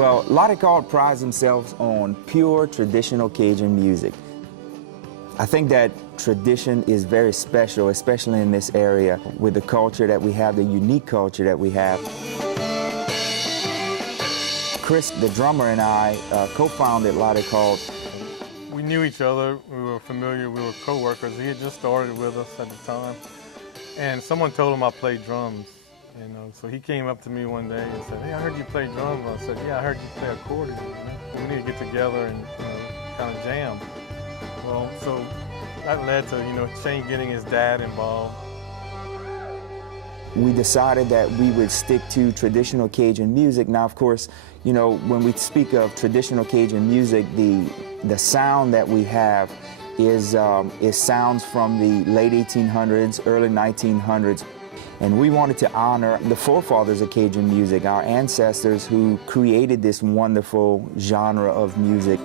Well, Recolte prides themselves on pure traditional Cajun music. I think that tradition is very special, especially in this area, with the culture that we have, the unique culture that we have. Chris, the drummer, and I co-founded Recolte. We knew each other, we were familiar, we were co-workers. He had just started with us at the time. And someone told him I played drums, you know. So he came up to me one day and said, "Hey, I heard you play drums." I said, "Yeah, I heard you play accordion. You know? We need to get together and kind of jam." Well, so that led to Shane getting his dad involved. We decided that we would stick to traditional Cajun music. Now, of course, when we speak of traditional Cajun music, the sound that we have is sounds from the late 1800s, early 1900s. And we wanted to honor the forefathers of Cajun music, our ancestors who created this wonderful genre of music.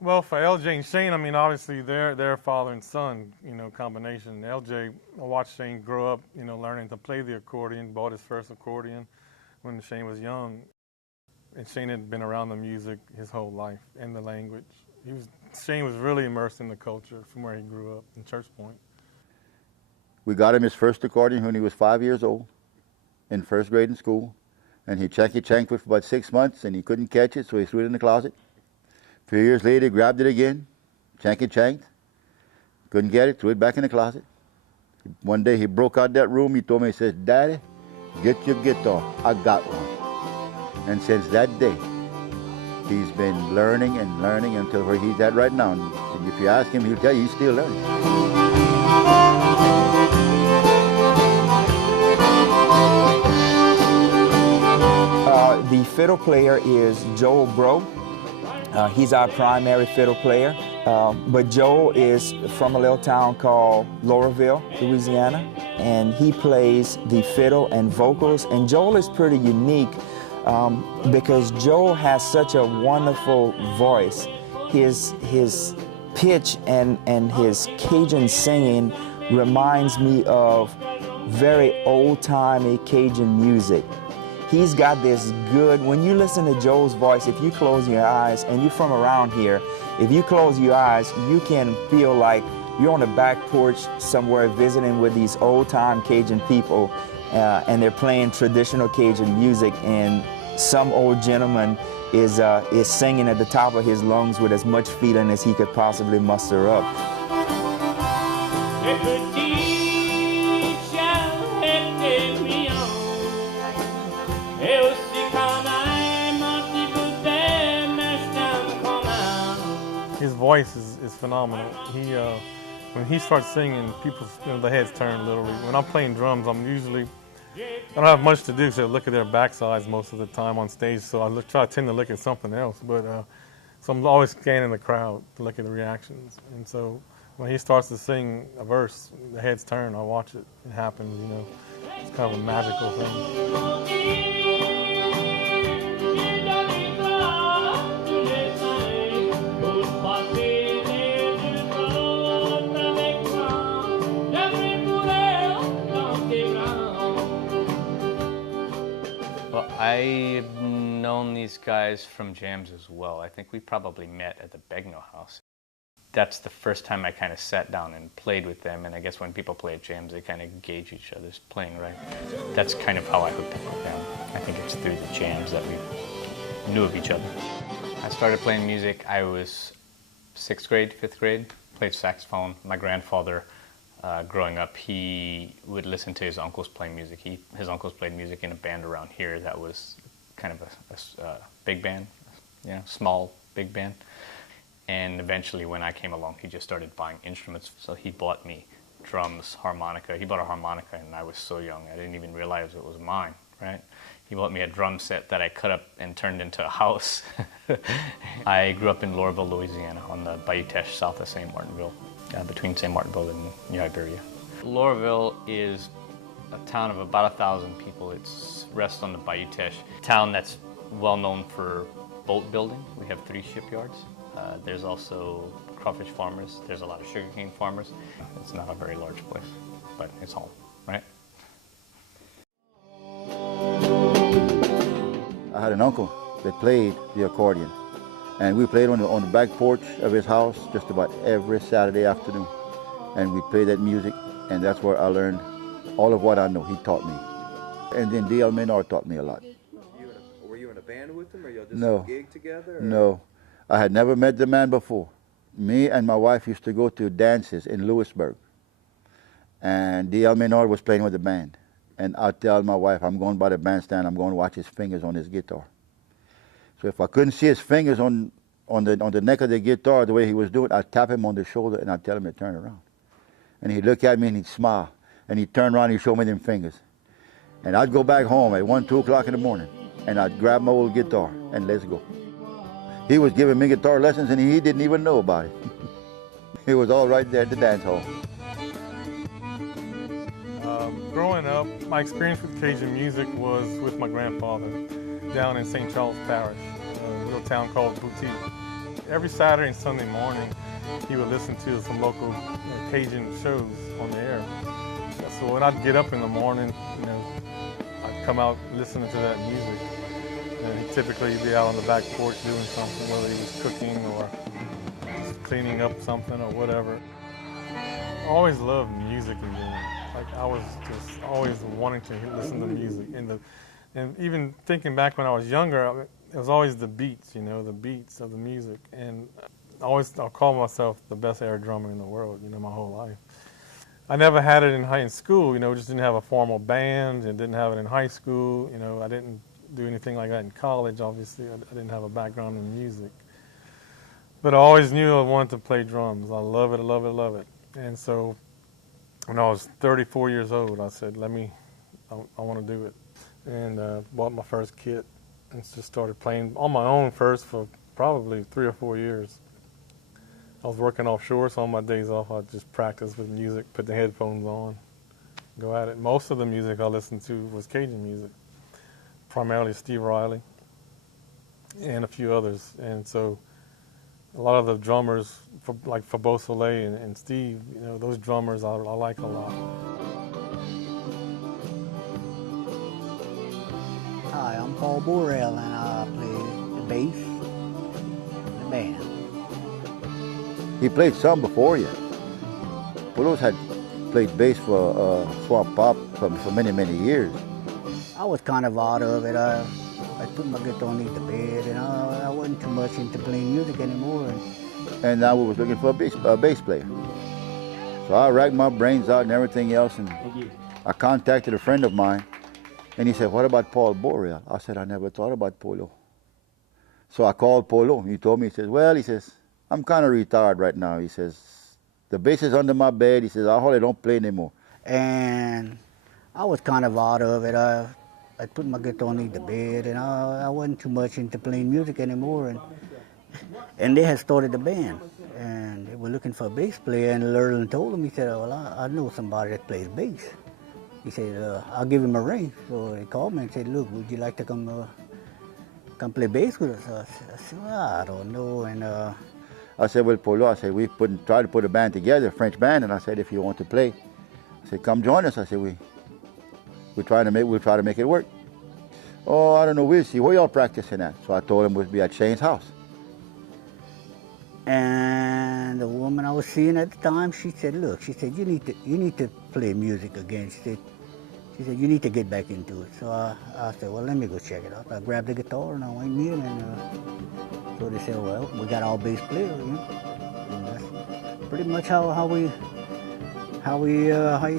Well, for LJ and Shane, I mean, obviously they're father and son, combination. LJ, I watched Shane grow up, learning to play the accordion, bought his first accordion when Shane was young. And Shane had been around the music his whole life and the language. Shane was really immersed in the culture from where he grew up in Church Point. We got him his first accordion when he was 5 years old, in first grade in school. And he chanked for about 6 months and he couldn't catch it, so he threw it in the closet. A few years later, he grabbed it again, chanked, couldn't get it, threw it back in the closet. One day he broke out that room, he told me, he says, "Daddy, get your guitar, I got one." And since that day, he's been learning and learning until where he's at right now. And if you ask him, he'll tell you he's still learning. The fiddle player is Joel Breaux. He's our primary fiddle player, but Joel is from a little town called Lauraville, Louisiana, and he plays the fiddle and vocals. And Joel is pretty unique because Joel has such a wonderful voice. His pitch and his Cajun singing reminds me of very old-timey Cajun music. He's got this good, when you listen to Joel's voice, if you close your eyes, and you're from around here, if you close your eyes, you can feel like you're on the back porch somewhere visiting with these old-time Cajun people, and they're playing traditional Cajun music, and some old gentleman is singing at the top of his lungs with as much feeling as he could possibly muster up. His voice is phenomenal. When he starts singing, people's the heads turn literally. When I'm playing drums, I don't have much to do except look at their backsides most of the time on stage. So I tend to look at something else. But so I'm always scanning the crowd to look at the reactions. And so when he starts to sing a verse, the heads turn. I watch it. It happens. It's kind of a magical thing. Well, I've known these guys from jams as well. I think we probably met at the Begno house. That's the first time I kind of sat down and played with them, and I guess when people play at jams, they kind of gauge each other's playing, right? That's kind of how I hooked up with them. I think it's through the jams that we knew of each other. I started playing music, I was 6th grade, 5th grade, played saxophone. My grandfather, growing up, he would listen to his uncles playing music. His uncles played music in a band around here that was kind of a big band, small, big band. And eventually when I came along, he just started buying instruments. So he bought me drums, harmonica. He bought a harmonica and I was so young, I didn't even realize it was mine, right? He bought me a drum set that I cut up and turned into a house. I grew up in Lauraville, Louisiana, on the Bayou Teche, south of St. Martinville. between St. Martinville and New Iberia. Lauraville is a town of about 1,000 people. It rests on the Bayou Teche, a town that's well known for boat building. We have 3 shipyards. There's also crawfish farmers. There's a lot of sugarcane farmers. It's not a very large place, but it's home, right? I had an uncle that played the accordion, and we played on the back porch of his house just about every Saturday afternoon. And we played that music, and that's where I learned all of what I know. He taught me. And then D.L. Menard taught me a lot. Were you in a band with him, or y'all just No. gig together? Or? No. I had never met the man before. Me and my wife used to go to dances in Lewisburg. And D.L. Menard was playing with the band. And I'd tell my wife, I'm going by the bandstand, I'm going to watch his fingers on his guitar. So if I couldn't see his fingers on the neck of the guitar the way he was doing, I'd tap him on the shoulder and I'd tell him to turn around. And he'd look at me and he'd smile. And he'd turn around and he'd show me them fingers. And I'd go back home at 1, 2 o'clock in the morning, and I'd grab my old guitar and let's go. He was giving me guitar lessons and he didn't even know about it. It was all right there at the dance hall. Growing up, my experience with Cajun music was with my grandfather down in St. Charles Parish, a little town called Boutique. Every Saturday and Sunday morning, he would listen to some local Cajun shows on the air. So when I'd get up in the morning, I'd come out listening to that music. And he'd typically be out on the back porch doing something, whether he was cooking or cleaning up something or whatever. I always loved music in general. Like I was just always wanting to listen to music. And even thinking back when I was younger, it was always the beats, the beats of the music. And I'll call myself the best air drummer in the world, my whole life. I never had it in school, just didn't have a formal band and didn't have it in high school. I didn't do anything like that in college, obviously. I didn't have a background in music. But I always knew I wanted to play drums. I love it, I love it, I love it. And so when I was 34 years old, I said, I want to do it. And bought my first kit and just started playing on my own first for probably 3 or 4 years. I was working offshore, so on my days off, I'd just practice with music, put the headphones on, go at it. Most of the music I listened to was Cajun music, primarily Steve Riley and a few others. And so a lot of the drummers, for Beau Soleil and Steve, those drummers I like a lot. Hi, I'm Paul Borrell, and I play the bass in the band. He played some before you. Poulos had played bass for Swamp Pop for many, many years. I was kind of out of it. I put my guitar underneath the bed, and I wasn't too much into playing music anymore. And now we was looking for a bass player. So I racked my brains out and everything else, and I contacted a friend of mine, and he said, what about Paul Borrell? I said, I never thought about Polo. So I called Polo. He told me, he says, I'm kind of retired right now. He says, the bass is under my bed. He says, I hardly don't play anymore. And I was kind of out of it. I put my guitar underneath the bed, and I wasn't too much into playing music anymore. And they had started the band, and they were looking for a bass player, and Lerlin told him, he said, well, I know somebody that plays bass. He said, I'll give him a ring. So he called me and said, look, would you like to come play bass with us? I said, well, I don't know. And I said, well, Polo, we tried to put a band together, a French band, and I said, if you want to play, I said, come join us. I said, we'll try to make it work. Oh, I don't know, we'll see. Where y'all practicing at? So I told him we'd be at Shane's house. And the woman I was seeing at the time, she said, look, she said, you need to play music again. She said, you need to get back into it. So I said, well, let me go check it out. I grabbed the guitar and I went near them, and so they said, well, we got our bass player, And that's pretty much how you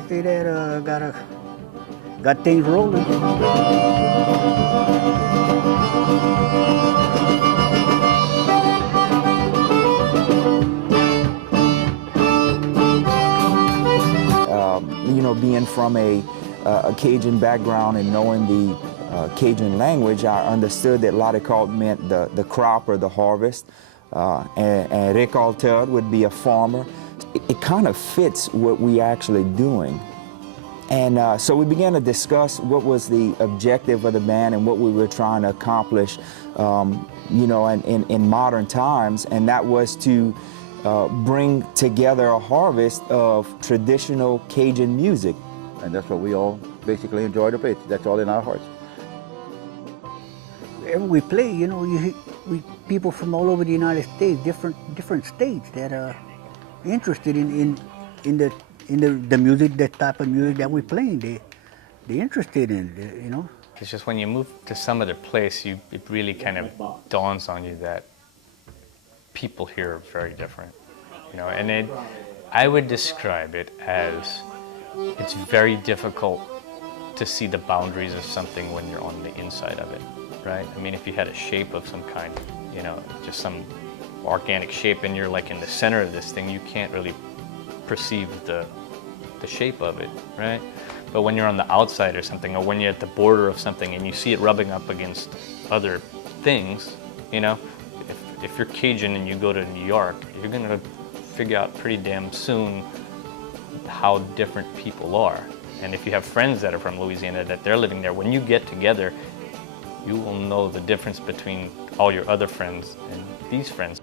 say that, got things rolling. Being from a Cajun background and knowing the Cajun language, I understood that Recolte meant the crop or the harvest, and Recolte would be a farmer. it kind of fits what we actually doing. And so we began to discuss what was the objective of the band and what we were trying to accomplish, you know, in modern times, and that was to bring together a harvest of traditional Cajun music. And that's what we all basically enjoy to play. That's all in our hearts. Wherever we play, you know, we people from all over the United States, different states that are interested in the music, that type of music that we're playing. They're interested in it, you know. It's just when you move to some other place, it really kind of dawns on you that people here are very different, you know. And I would describe it as it's very difficult to see the boundaries of something when you're on the inside of it, right? I mean, if you had a shape of some kind, you know, just some organic shape, and you're like in the center of this thing, you can't really perceive the shape of it, right? But when you're on the outside or something, or when you're at the border of something and you see it rubbing up against other things, you know, if you're Cajun and you go to New York, you're gonna figure out pretty damn soon how different people are. And if you have friends that are from Louisiana, that they're living there, when you get together, you will know the difference between all your other friends and these friends.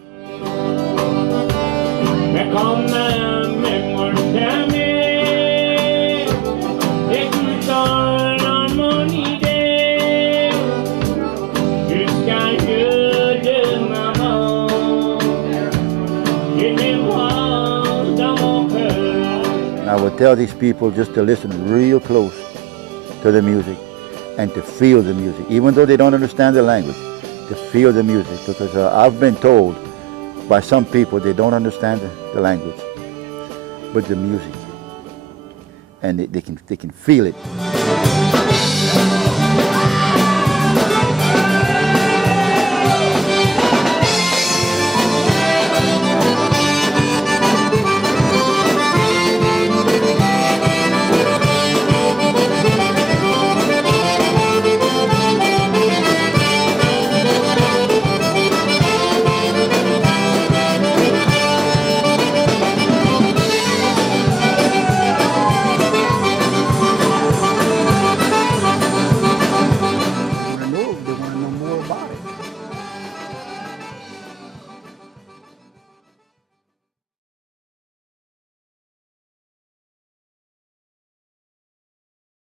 I would tell these people just to listen real close to the music and to feel the music, even though they don't understand the language, to feel the music, because I've been told by some people they don't understand the language, but the music, and they can feel it.